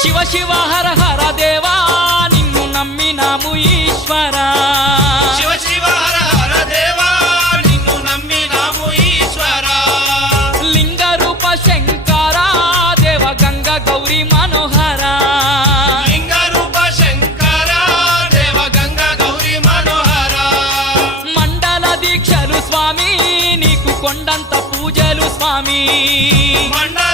శివ శివ హర హర దేవా నిన్ను నమ్మినాము ఈశ్వరా శివ శివ హర హర దేవా నిన్ను నమ్మినాము ఈశ్వరా లింగ రూప శంకరా దేవ గంగ గౌరీ మనోహరా లింగ రూప శంకరా దేవ గంగ గౌరీ మనోహరా మండల దీక్షలు స్వామి నీకు కొండంత పూజలు స్వామి మండల